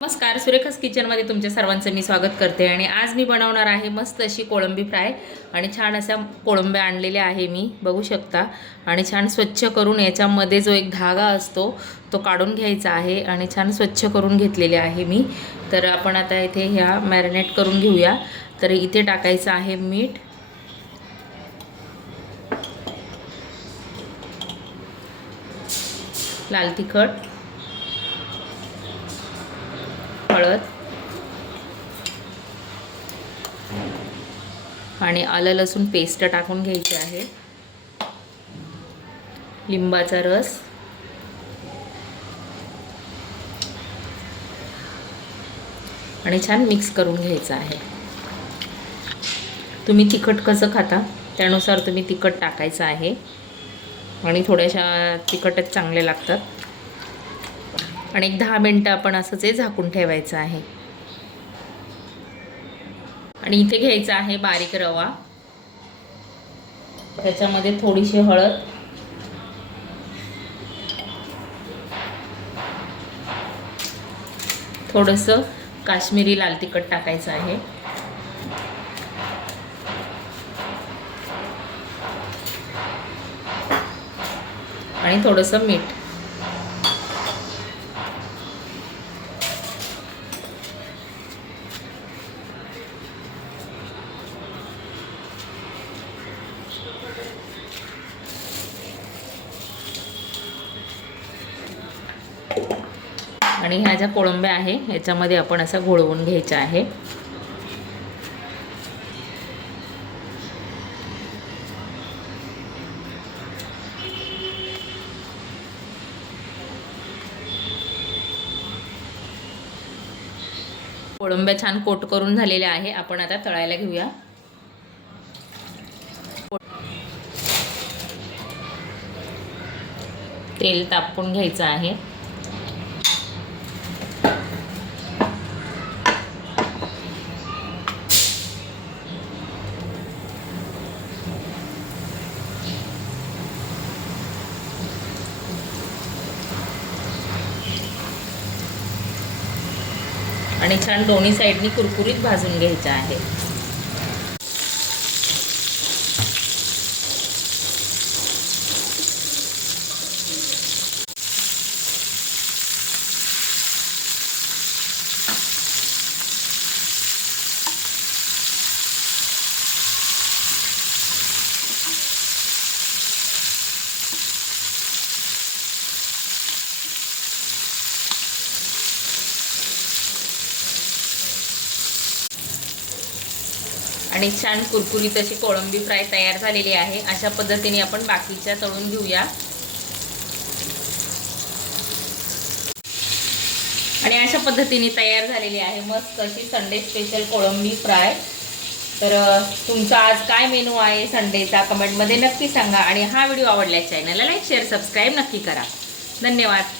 नमस्कार, सुरेखास किचनमध्ये तुमच्या सर्वांचं मी स्वागत करते. आणि आज मी बनवणार आहे मस्त अशी कोळंबी फ्राय. आणि छान अशा कोळंब्या आणलेल्या आहे मी, बघू शकता. आणि छान स्वच्छ करून याच्यामध्ये जो एक धागा असतो तो काढून घ्यायचा आहे आणि छान स्वच्छ करून घेतलेले आहे मी. तर आपण आता इथे ह्या मॅरिनेट करून घेऊया. तर इथे टाकायचं आहे मीठ, लाल तिखट, हळद आणि आलं लसूण पेस्ट टाकून घ्यायची आहे, लिंबाचा रस आणि छान मिक्स करून घ्यायचं आहे. तुम्ही तिखट कसं खाता त्यानुसार तुम्ही तिखट टाकायचं आहे. आणि थोड्याशा तिखटच चांगले लागतात. आणि एक 10 मिनिटं आपण असंच झाकून ठेवायचं आहे. आणि इथे घ्यायचा आहे बारीक रवा, त्याच्यामध्ये थोडीशी हळद, थोडंसं काश्मीरी लाल तिखट टाकायचं आहे, आणि थोडंसं मीठ. आणि ह्या ज्या कोळंब्या आहे याच्यामध्ये आपण असं घोळवून घ्यायचं आहे. कोळंब्या छान कोट करून झालेल्या आहे. आपण आता तळायला घेऊया. तेल तापवून घ्यायचं आहे. आणि छान दोन्ही साईडनी कुरकुरीत भाजून घ्यायचं आहे. आणि छान कुरकुरीत अशी कोळंबी फ्राय तयार झालेली आहे. अशा पद्धतीने आपण बाकीच्या तळून घेऊया. आणि अशा पद्धतीने तयार झालेली आहे मस्त अशी संडे स्पेशल कोळंबी फ्राय. तर तुमचा आज काय मेनू आहे संडेचा कमेंटमध्ये नक्की सांगा. आणि हा व्हिडिओ आवडल्यास चॅनलला लाईक शेअर सबस्क्राईब नक्की करा. धन्यवाद.